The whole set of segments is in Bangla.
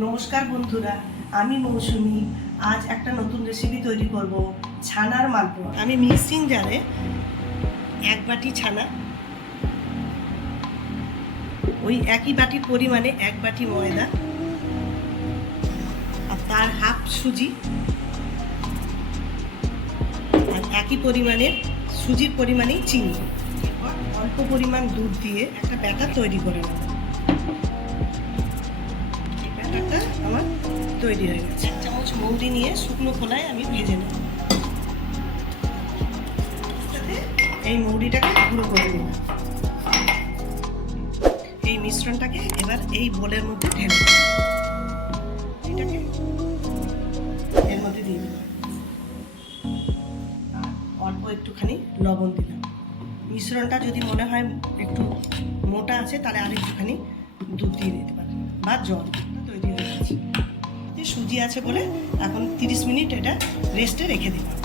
নমস্কার বন্ধুরা, আমি মৌসুমি। আজ একটা নতুন রেসিপি তৈরি করব, ছানার মালপোয়া। আমি মিক্সিং জারে 1 বাটি ছানা, ওই একই বাটির পরিমাণে 1 বাটি ময়দা আর তার হাফ সুজি আর একই পরিমাণের সুজির পরিমাণেই চিনি, এরপর অল্প পরিমাণ দুধ দিয়ে একটা ব্যাটার তৈরি করে নেব। ব্যাটারটা আমার তৈরি হয়ে গেছে। 1 চামচ মৌরি নিয়ে শুকনো খোলায় আমি ভেজে নেব। এই মৌরিটাকে গুঁড়ো করে নেব। এই মিশ্রণটাকে এবার এই বোলের মধ্যে ঢেলে দেব। এটাকে এর মধ্যে দিয়ে দেব। অল্প একটুখানি লবণ দিলাম। মিশ্রণটা যদি মনে হয় একটু মোটা আছে তাহলে আর একটুখানি দুধ দিয়ে দিতে পারেন বা জল। তৈরি হয়ে গেছে। সুজি আছে বলে এখন 30 মিনিট এটা রেস্টে রেখে দিলাম।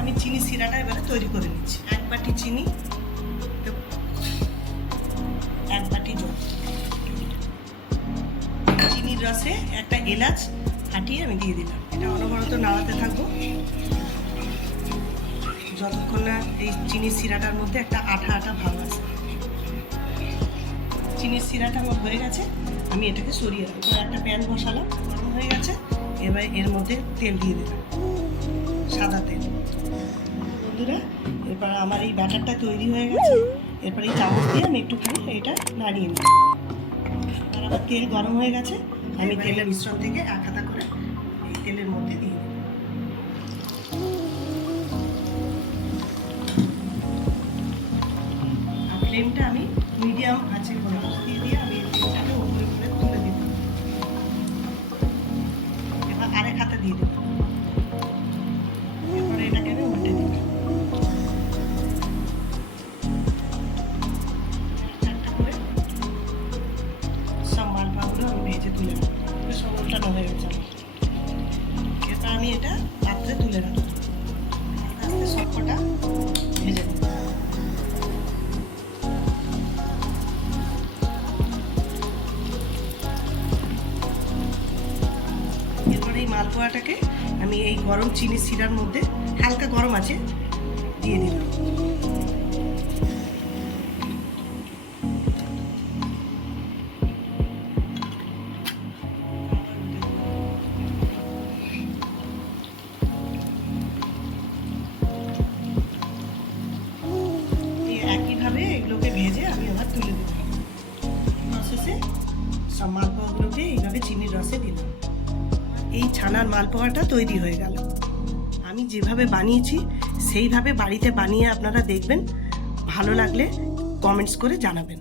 আমি চিনি সিরাটা এবারে তৈরি করে নিচ্ছি। 1 বাটি চিনি, 1 বাটি জল, চিনির রসে একটা এলাচ ফাটিয়ে আমি দিয়ে দিলাম। এটা অনবরত নাড়াতে থাকবো যতক্ষণ না এই চিনির সিরাটার মধ্যে একটা আঠা আঠা ভাব আছে। চিনির সিরাটা আমার হয়ে গেছে, আমি এটাকে সরিয়ে রাখবো। একটা প্যান বসালাম, গরম হয়ে গেছে। এবার এর মধ্যে তেল দিয়ে দিলাম, সাদা তেল। বন্ধুরা, এরপর আমার এই ব্যাটারটা তৈরি হয়ে গেছে। এরপর এই চামচ দিয়ে আমি একটুখানি এটা নাড়িয়ে নিই। আর আমার তেল গরম হয়ে গেছে, আমি তেলের মিশ্রণ থেকে এক হাতা করে এই তেলের মধ্যে দিয়ে দিই। আর ফ্লেমটা আমি মিডিয়াম আছে দিয়ে আমি এটাকে উপরে উপরে তুলে দিব। এবার আরেক হাতা দিয়ে দেব। এরপরে এটাকে আমি উল্টে দিব। চারটা করে সব মালপোয়াগুলো আমি ভেজে তুলে নেব। সব উল্টানো হয়ে গেছে আমার। এরপর আমি এটা পাত্রে তুলে রাখবো। আস্তে সবকটা ভেজে নেব। এই মালপোয়াটাকে আমি এই গরম চিনি সিরার মধ্যে, হালকা গরম আছে, দিয়ে দিলাম। একইভাবে এগুলোকে ভেজে আমি আবার তুলে দিলাম। প্রসেসে সব মালপোয়াগুলোকে এইভাবে চিনির রসে দিলাম। এই ছানার মালপোয়াটা তৈরি হয়ে গেল। আমি যেভাবে বানিয়েছি সেইভাবে বাড়িতে বানিয়ে আপনারা দেখবেন। ভালো লাগলে কমেন্টস করে জানাবেন।